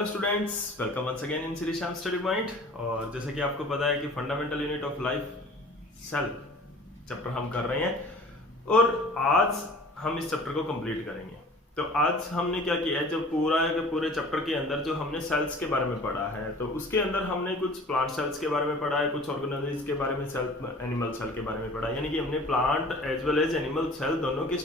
Hello students, welcome once again in Shri Shyam study point. और जैसे कि आपको पता है कि fundamental unit of life cell chapter हम कर रहे हैं और आज हम इस चैप्टर को कंप्लीट करेंगे। तो आज हमने क्या किया है, जो पूरा के पूरे चैप्टर के अंदर जो हमने सेल्स के बारे में पढ़ा है, तो उसके अंदर हमने कुछ प्लांट सेल्स के बारे में पढ़ा है, कुछ ऑर्गेनिजम्स के बारे में, सेल एनिमल सेल के बारे में पढ़ा है। यानी कि हमने plant as well as animal cell दोनों के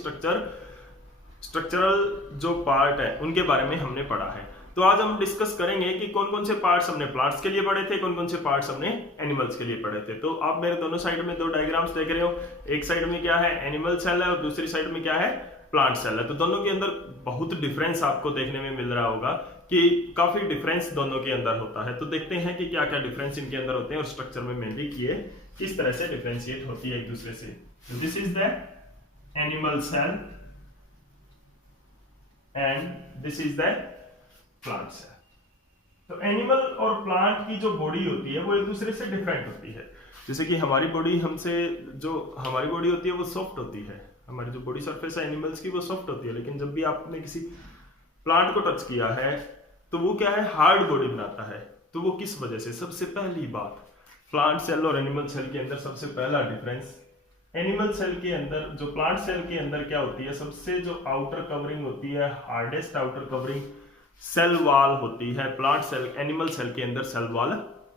स्ट्रक्चरल जो पार्ट है उनके बारे में हमने पढ़ा है। तो आज हम डिस्कस करेंगे कि कौन कौन से पार्ट्स हमने प्लांट्स के लिए पढ़े थे, कौन कौन से पार्ट्स हमने एनिमल्स के लिए पढ़े थे। तो आप मेरे दोनों साइड में दो डायग्राम्स देख रहे हो, एक साइड में क्या है एनिमल सेल है और दूसरी साइड में क्या है प्लांट सेल है। तो दोनों के अंदर बहुत डिफरेंस आपको देखने में मिल रहा होगा कि काफी डिफरेंस दोनों के अंदर होता है। तो देखते हैं कि क्या क्या डिफरेंस इनके अंदर होते हैं और स्ट्रक्चर में मेनली किए किस तरह से डिफरेंशिएट होती है एक दूसरे से। This is the animal cell and this is the plant cell. तो एनिमल और प्लांट की जो बॉडी होती है वो एक दूसरे से डिफरेंट होती है। जैसे कि हमारी बॉडी हमारी बॉडी होती है वो सॉफ्ट होती है, हमारी जो बॉडी सरफेस है एनिमल्स की वो सॉफ्ट होती है। लेकिन जब भी आपने किसी प्लांट को टच किया है तो वो क्या है हार्ड बॉडी बनाता है। तो वो किस वजह से, सबसे पहली बात प्लांट सेल और एनिमल सेल के अंदर सबसे पहला डिफरेंस, एनिमल सेल के अंदर जो प्लांट सेल के अंदर क्या होती है, सबसे जो आउटर कवरिंग होती है, hardest outer covering cell wall होती है। प्लांट सेल एनिमल सेल के अंदर सेल वॉल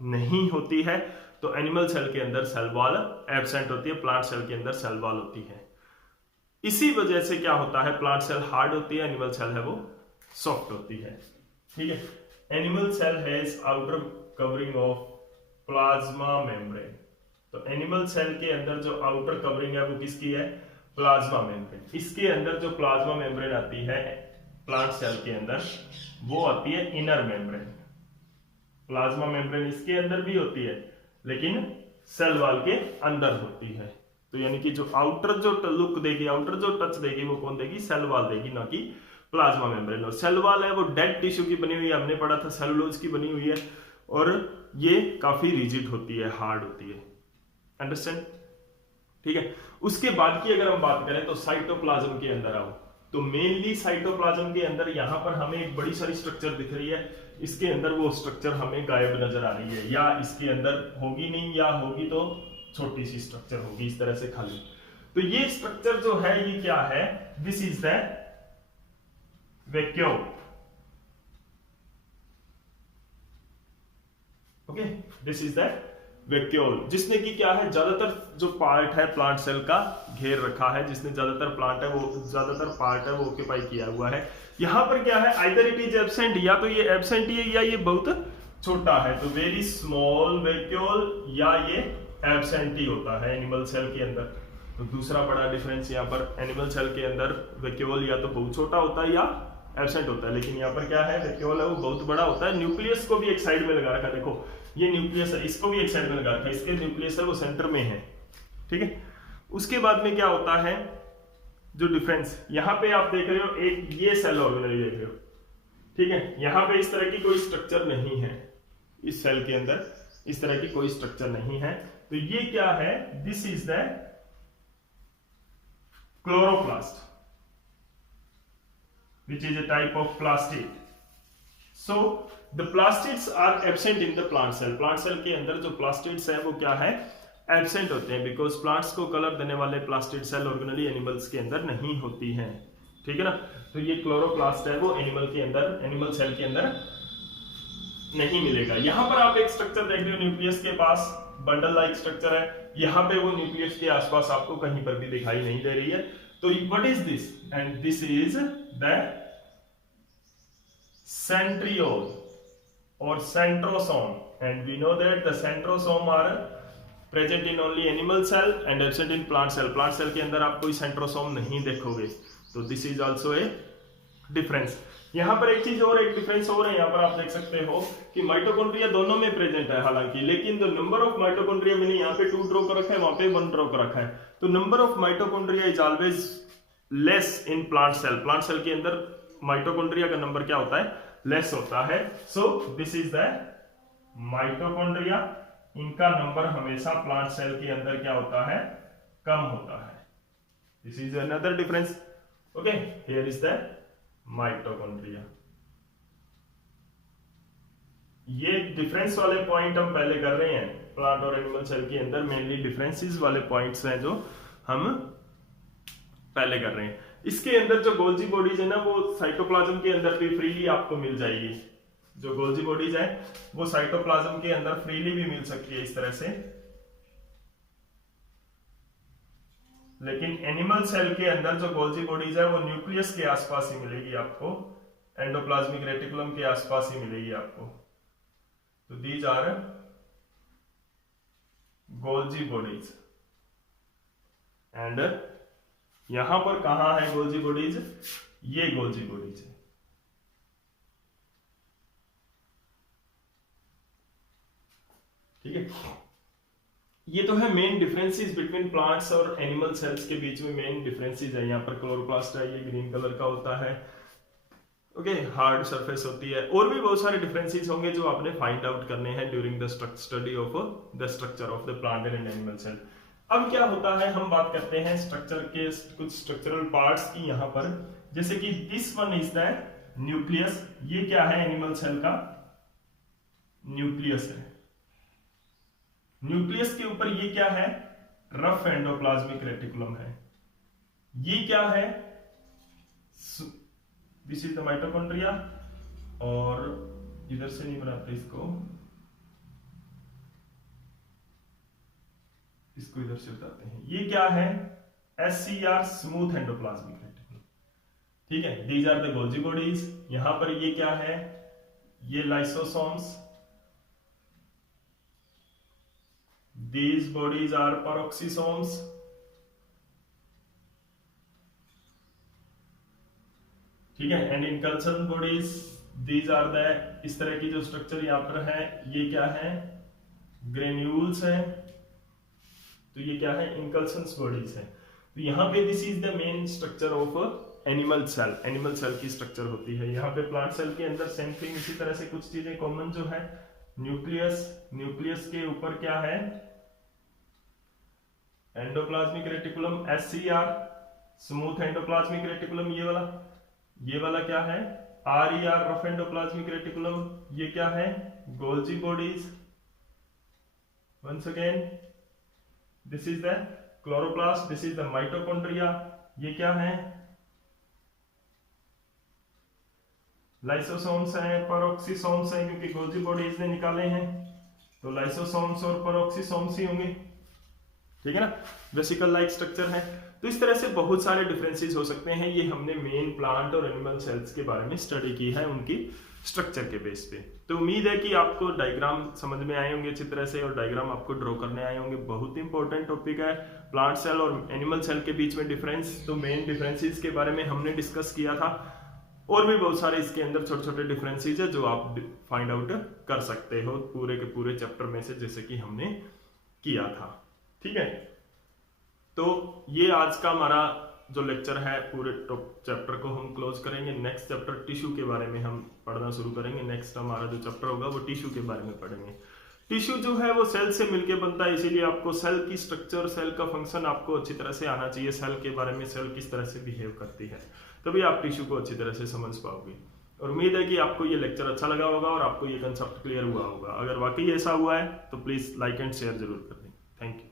नहीं होती है। तो एनिमल सेल के अंदर सेल वॉल एब्सेंट होती है, प्लांट सेल के अंदर सेल वॉल होती है। इसी वजह से क्या होता है, प्लांट सेल हार्ड होती है, एनिमल सेल है वो सॉफ्ट होती है। ठीक है, animal cell has outer covering of plasma membrane. तो एनिमल सेल के अंदर जो आउटर कवरिंग है वो किसकी है, प्लाज्मा मेम्ब्रेन। इसके अंदर जो प्लाज्मा मेम्ब्रेन आती है प्लांट सेल के अंदर वो आती है इनर मेम्ब्रेन। प्लाज्मा मेम्ब्रेन इसके अंदर भी होती है लेकिन सेल वॉल के अंदर होती है। तो यानी कि जो आउटर जो लुक देगी, आउटर जो टच देगी वो कौन देगी, सेल वॉल देगी, ना कि प्लाज्मा मेम्ब्रेन। और सेल वॉल है वो डेड टिश्यू की बनी हुई है, हमने पढ़ा था सेलुलोज की बनी हुई है और ये काफी रिजिड होती है, हार्ड होती है। अंडरस्टैंड? ठीक है। उसके बाद की अगर हम बात करें तो साइटोप्लाज्म के अंदर आओ, तो मेनली साइटोप्लाज्म के अंदर यहां पर हमें एक बड़ी सारी स्ट्रक्चर दिख रही है, इसके अंदर वो स्ट्रक्चर हमें गायब नजर आ रही है, या इसके अंदर होगी नहीं, या होगी तो छोटी सी स्ट्रक्चर होगी इस तरह से खाली। तो ये स्ट्रक्चर जो है ये क्या है, this is the vacuole. Okay, this is the vacuole, जिसने की क्या है ज्यादातर जो पार्ट है प्लांट सेल का घेर रखा है, जिसने ज्यादातर पार्ट है वो ऑक्यूपाई किया हुआ है। यहां पर क्या है, आइदर इट इज एब्सेंट, या तो ये एब्सेंट है या ये बहुत छोटा है। तो वेरी स्मॉल वैक्यूल या ये एब्सेंट ही होता है एनिमल सेल के अंदर। तो दूसरा बड़ा डिफरेंस यहाँ पर, एनिमल सेल के अंदर वैक्यूल या तो बहुत छोटा होता है या एब्सेंट होता है, लेकिन यहाँ पर क्या है वैक्यूल है वो बहुत बड़ा होता है। न्यूक्लियस को भी एक साइड में लगा रखा है, देखो ये न्यूक्लियस है, इसको भी एक साइड में लगा रखा है, इसके न्यूक्लियस है वो सेंटर में है। ठीक है, उसके बाद में क्या होता है जो डिफरेंस यहां पे आप देख रहे हो, एक ये सेल ऑर्गेनेल देख रहे हो, ठीक है, यहां पे इस तरह की कोई स्ट्रक्चर नहीं है, इस सेल के अंदर इस तरह की कोई स्ट्रक्चर नहीं है। तो ये क्या है, this is the chloroplast which is a type of plastid. So the plastids are absent in the plant cell. Plant cell के अंदर जो plastids है वो क्या है, एब्सेंट होते हैं, बिकॉज प्लांट्स को कलर देने वाले प्लास्टिड सेल ऑर्गेनली एनिमल्स के अंदर नहीं होती हैं। ठीक है ना, तो ये क्लोरोप्लास्ट है वो एनिमल सेल के अंदर नहीं मिलेगा। यहां पर आप एक स्ट्रक्चर देख रहे हो, न्यूक्लियस के पास बंडल लाइक स्ट्रक्चर है, यहां पे वो न्यूक्लियस के आसपास आपको कहीं पर भी दिखाई नहीं दे रही है। तो what is this, and this is the centriole और centrosome, and we know that the centrosome are present in only animal cell and absent in plant cell. Plant cell के अंदर आप कोई सेंट्रोसोम नहीं देखोगे। तो this is also a difference. यहां पर एक चीज और, एक डिफरेंस और है, यहां पर आप देख सकते हो कि माइटोकॉन्ड्रिया दोनों में प्रेजेंट है हालांकि, लेकिन द नंबर ऑफ माइटोकॉन्ड्रिया मैंने यहाँ पे 2 ड्रॉ कर रखा है, वहां पे 1 ड्रॉ कर रखा है। तो number of mitochondria is always less in plant cell. Plant cell के अंदर माइटोकॉन्ड्रिया का नंबर क्या होता है, लेस होता है। So this is the mitochondria, इनका नंबर हमेशा प्लांट सेल के अंदर क्या होता है, कम होता है। This is another difference. Okay, here is the mitochondria. ये डिफरेंस वाले पॉइंट हम पहले कर रहे हैं प्लांट और एनिमल सेल के अंदर, मेनली डिफरेंसेस वाले पॉइंट्स हैं जो हम पहले कर रहे हैं। इसके अंदर जो गोल्जी बॉडीज है ना, वो साइटोप्लाज्म के अंदर भी फ्रीली आपको मिल जाएगी। जो गोल्जी बॉडीज है वो साइटोप्लाज्म के अंदर फ्रीली भी मिल सकती है इस तरह से, लेकिन एनिमल सेल के अंदर जो गोल्जी बॉडीज है वो न्यूक्लियस के आसपास ही मिलेगी आपको, एंडोप्लाज्मिक रेटिकुलम के आसपास ही मिलेगी आपको। तो these are Golgi bodies. And यहां पर कहां है गोल्जी बॉडीज? ये गोल्जी बॉडीज है। ठीक है, ये तो है मेन डिफरेंसेस बिटवीन प्लांट्स और एनिमल सेल्स के बीच में मेन डिफरेंसेस है। यहाँ पर क्लोरोप्लास्ट है, ये ग्रीन कलर का होता है, ओके, हार्ड सरफेस होती है। और भी बहुत सारे डिफरेंसेस होंगे जो आपने फाइंड आउट करने हैं during the study of the structure of the plant and animal cell. अब क्या होता है, हम बात करते हैं स्ट्रक्चर के कुछ स्ट्रक्चरल पार्ट्स की यहाँ पर, जैसे कि this one is the nucleus. ये क्या है? एनिमल सेल का न्यूक्लियस है। न्यूक्लियस के ऊपर ये क्या है? रफ एंडोप्लाज्मिक रेटिकुलम है। ये क्या है? दिस इज द माइटोकॉन्ड्रिया, और इधर से नहीं बनाते इसको इधर से बताते हैं। ये क्या है? SCR, smooth endoplasmic reticulum. ठीक है, these are the Golgi bodies. यहां पर ये क्या है? ये lysosomes. These bodies are peroxisomes. ठीक है, and inclusion bodies, these are the, इस तरह की जो स्ट्रक्चर यहाँ पर है, ये क्या है? ग्रेन्यूल्स है। तो ये क्या है? इनकल्सन बॉडीज है। तो यहाँ पे this is the main structure of animal cell. Animal cell की स्ट्रक्चर होती है। यहाँ पे प्लांट सेल के अंदर सेम थिंग, इसी तरह से कुछ चीजें कॉमन जो है, न्यूक्लियस, न्यूक्लियस के ऊपर क्या है? Endoplasmic reticulum, SCR, smooth endoplasmic reticulum. ये वाला क्या है? RER, rough endoplasmic reticulum. ये क्या है? Golgi bodies. Once again, this is the chloroplast, this is the mitochondria. ये क्या है? लाइसोसोम्स हैं, पेरोक्सिसोम्स हैं, क्योंकि गोल्जी बॉडीज ने निकाले हैं, तो लाइसोसोम्स और पेरोक्सिसोम्स ही होंगे। ठीक है ना, वेसिकल लाइक स्ट्रक्चर है। तो इस तरह से बहुत सारे डिफरेंसेस हो सकते हैं। ये हमने मेन प्लांट और एनिमल सेल्स के बारे में स्टडी की है, उनकी स्ट्रक्चर के बेस पे। तो उम्मीद है कि आपको डायग्राम समझ में आए होंगे अच्छी तरह से, और डायग्राम आपको ड्रॉ करने आए होंगे। बहुत इंपॉर्टेंट टॉपिक है प्लांट सेल और एनिमल सेल के बीच में डिफरेंस। तो मेन डिफरेंसेस के बारे में हमने डिस्कस किया था, और भी बहुत सारे इसके अंदर छोटे छोटे डिफरेंसेस है जो आप फाइंड आउट कर सकते हो पूरे के पूरे चैप्टर में से, जैसे कि हमने किया था। ठीक है, तो ये आज का हमारा जो लेक्चर है, पूरे चैप्टर को हम क्लोज करेंगे। नेक्स्ट चैप्टर टिश्यू के बारे में हम पढ़ना शुरू करेंगे। नेक्स्ट हमारा जो चैप्टर होगा वो टिश्यू के बारे में पढ़ेंगे। टिश्यू जो है वो सेल से मिलके बनता है, इसीलिए आपको सेल की स्ट्रक्चर, सेल का फंक्शन आपको अच्छी तरह से आना चाहिए। सेल के बारे में, सेल किस तरह से बिहेव करती है, तभी आप टिश्यू को अच्छी तरह से समझ पाओगे। और उम्मीद है कि आपको ये लेक्चर अच्छा लगा होगा और आपको ये कंसेप्ट क्लियर हुआ होगा। अगर वाकई ऐसा हुआ है तो प्लीज लाइक एंड शेयर जरूर कर दें। Thank you.